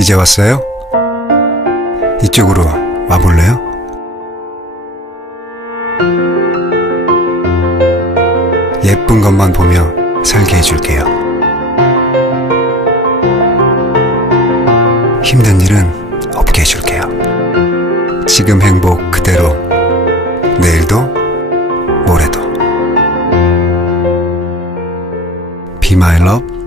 이제 왔어요? 이쪽으로 와볼래요? 예쁜 것만 보며 살게 해줄게요. 힘든 일은 없게 해줄게요. 지금 행복 그대로, 내일도 모레도. Be my love.